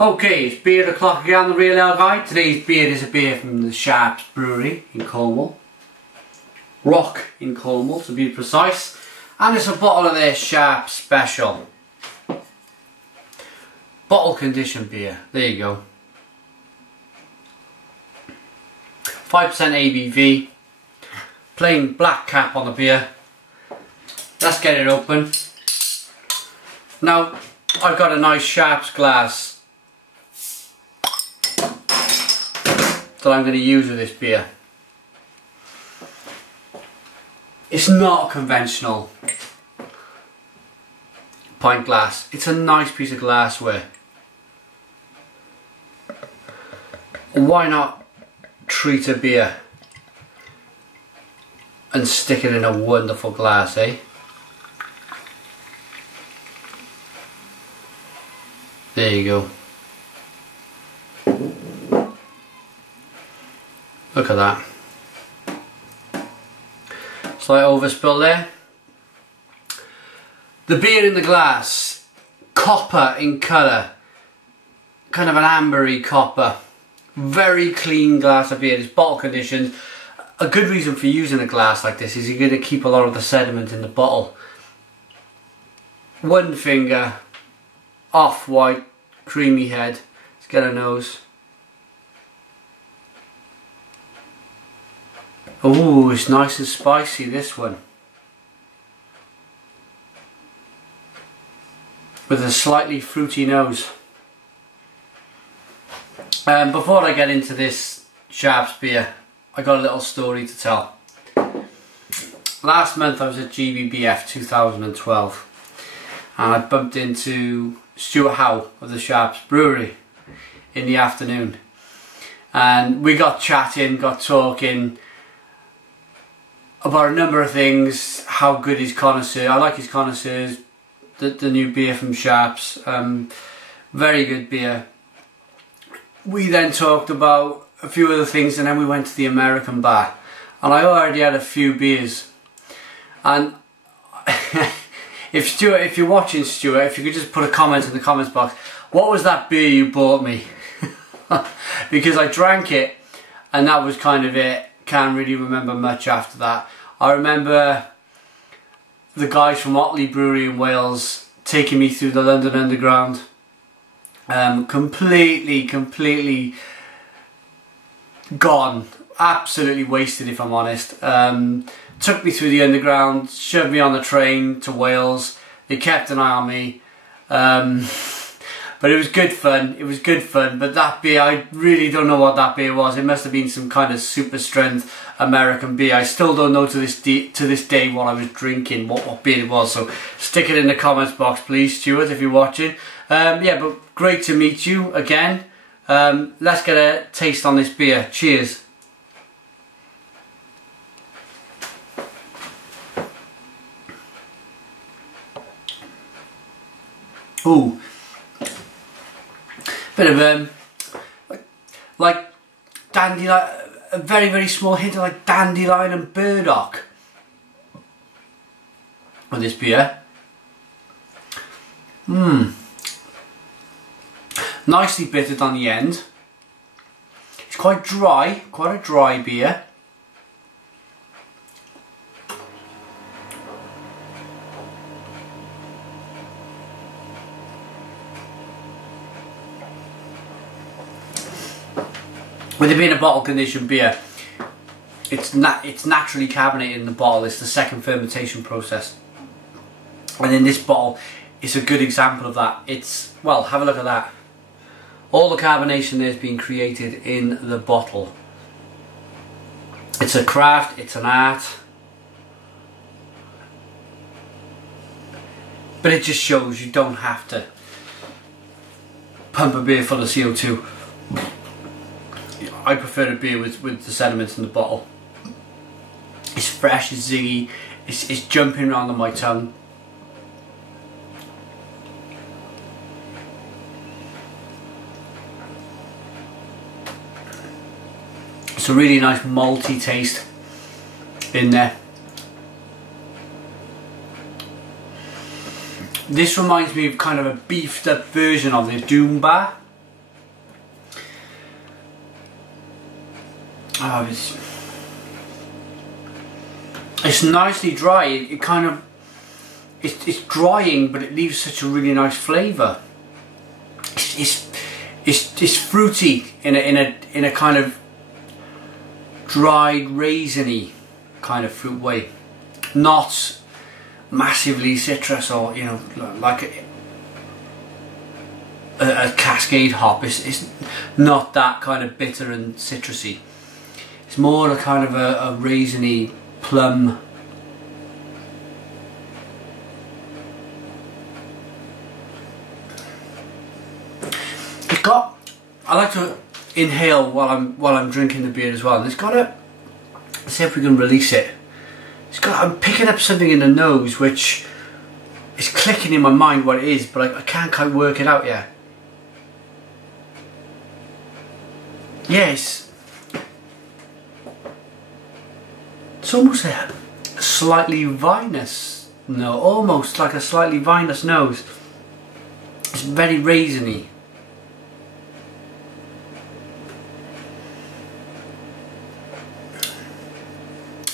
Okay, it's beer o'clock again on the Real Ale Guide. Today's beer is a beer from the Sharps Brewery in Cornwall. Rock in Cornwall to be precise. And it's a bottle of their Sharps Special. Bottle condition beer. There you go. 5% ABV. Plain black cap on the beer. Let's get it open. Now, I've got a nice Sharps glass that I'm going to use with this beer. It's not a conventional pint glass. It's a nice piece of glassware. Why not treat a beer and stick it in a wonderful glass, eh? There you go. Look at that. Slight overspill there. The beer in the glass, copper in colour, kind of an ambery copper. Very clean glass of beer. It's bottle conditioned. A good reason for using a glass like this is you're going to keep a lot of the sediment in the bottle. One finger, off-white, creamy head. Let's get a nose. Oh, it's nice and spicy, this one. With a slightly fruity nose. Before I get into this Sharps beer, I got a little story to tell. Last month I was at GBBF 2012 and I bumped into Stuart Howe of the Sharps Brewery in the afternoon. And we got chatting, got talking about a number of things, how good his connoisseur, I like his connoisseurs, the new beer from Sharps, very good beer. We then talked about a few other things and then we went to the American bar and I already had a few beers. And if you're watching, Stuart, if you could just put a comment in the comments box, what was that beer you bought me? Because I drank it and that was kind of it. Can't really remember much after that. I remember the guys from Otley Brewery in Wales taking me through the London Underground. Completely gone. Absolutely wasted, if I'm honest. Took me through the Underground, shoved me on the train to Wales. They kept an eye on me. But it was good fun. It was good fun. But that beer, I really don't know what that beer was. It must have been some kind of super strength American beer. I still don't know to this day what I was drinking, what beer it was. So stick it in the comments box, please, Stuart, if you're watching. Yeah, but great to meet you again. Let's get a taste on this beer. Cheers. Ooh. Bit of like dandelion, a very small hint of like dandelion and burdock with this beer. Nicely bittered on the end. It's quite dry, quite a dry beer. With it being a bottle conditioned beer, it's naturally carbonated in the bottle. It's the second fermentation process, and in this bottle, it's a good example of that. It's, well, have a look at that. All the carbonation there is being created in the bottle. It's a craft. It's an art, but it just shows you don't have to pump a beer full of CO2. I prefer a beer with the sediments in the bottle. It's fresh, it's ziggy, it's jumping around on my tongue. It's a really nice malty taste in there. This reminds me of kind of a beefed up version of the Doom Bar. Oh, it's nicely dry. It kind of, it's drying, but it leaves such a really nice flavour. It's fruity in a kind of dried raisiny kind of fruit way, not massively citrus or, you know, like a Cascade hop. It's not that kind of bitter and citrusy. It's more a kind of a raisiny plum. I like to inhale while I'm drinking the beer as well. And it's got a, let's see if we can release it. I'm picking up something in the nose which is clicking in my mind what it is, but I can't quite work it out yet. Yes, it's almost a slightly vinous. No, almost like a slightly vinous nose. It's very raisiny.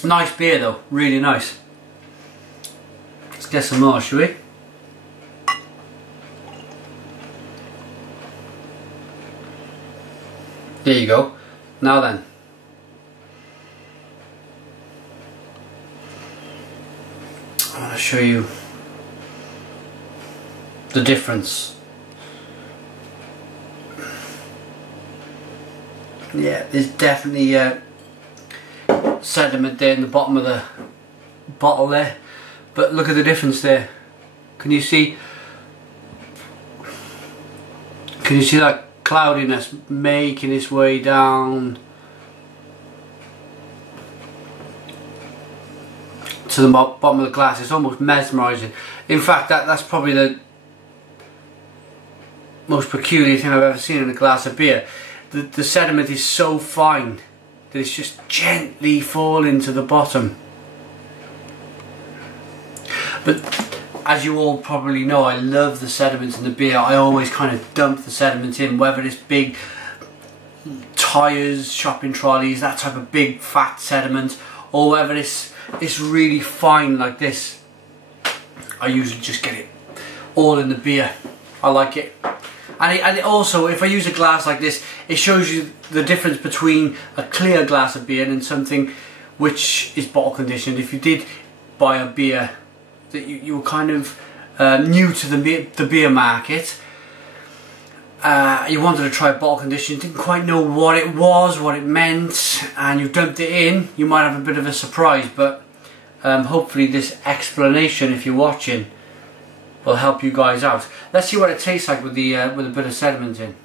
Nice beer though, really nice. Let's get some more, shall we? There you go. Now then. I want to show you the difference. Yeah, there's definitely sediment there in the bottom of the bottle there, but look at the difference there. Can you see that cloudiness making its way down to the bottom of the glass? It's almost mesmerising. In fact, that's probably the most peculiar thing I've ever seen in a glass of beer. The sediment is so fine that it's just gently falling to the bottom. But as you all probably know, I love the sediment in the beer. I always kind of dump the sediment in, whether it's big tyres, shopping trolleys, that type of big fat sediment, or whether it's really fine like this. I usually just get it all in the beer. I like it. And it also, if I use a glass like this, it shows you the difference between a clear glass of beer and something which is bottle conditioned. If you did buy a beer that you were kind of new to the beer market, you wanted to try bottle conditioned, didn't quite know what it was, what it meant, and you dumped it in, you might have a bit of a surprise. But hopefully this explanation, if you're watching, will help you guys out. Let's see what it tastes like with a bit of sediment in.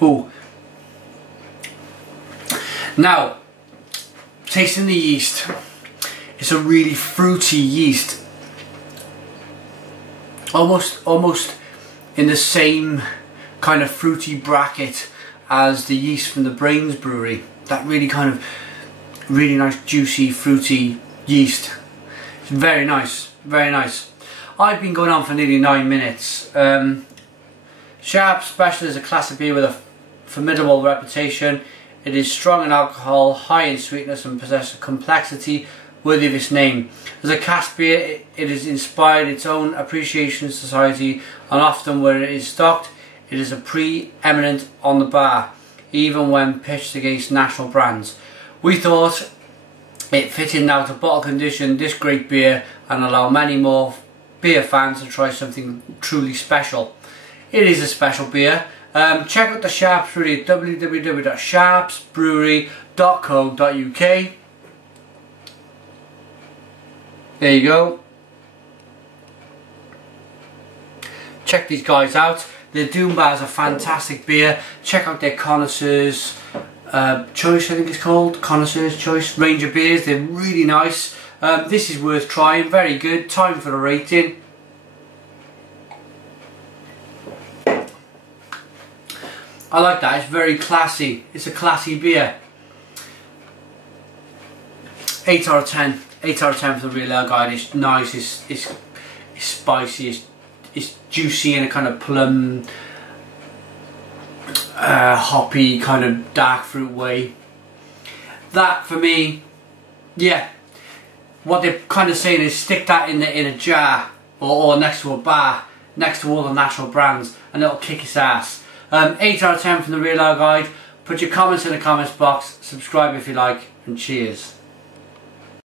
Ooh. Now, tasting the yeast. It's a really fruity yeast. Almost in the same kind of fruity bracket as the yeast from the Brains Brewery. That really kind of really nice juicy fruity yeast. It's very nice, very nice. I've been going on for nearly 9 minutes. Sharp Special is a class of beer with a formidable reputation. It is strong in alcohol, high in sweetness, and possesses a complexity worthy of its name. As a cask beer, it has inspired its own appreciation society, and often where it is stocked, it is a pre-eminent on the bar, even when pitched against national brands. We thought it fitted now to bottle condition this great beer and allow many more beer fans to try something truly special. It is a special beer. Check out the Sharps Brewery at www.sharpsbrewery.co.uk. There you go. Check these guys out. Their Doom Bar is a fantastic beer. Check out their Connoisseurs Choice, I think it's called. Connoisseurs Choice range of beers. They're really nice. This is worth trying. Very good. Time for the rating. I like that. It's very classy. It's a classy beer. 8 out of 10. 8 out of 10 for the real ale guide. It's nice. It's spicy. it's juicy in a kind of plum, hoppy kind of dark fruit way. That for me, yeah, what they're kind of saying is stick that in a jar or next to a bar, next to all the natural brands, and it'll kick its ass. 8 out of 10 from the Real Ale Guide. Put your comments in the comments box, subscribe if you like, and cheers.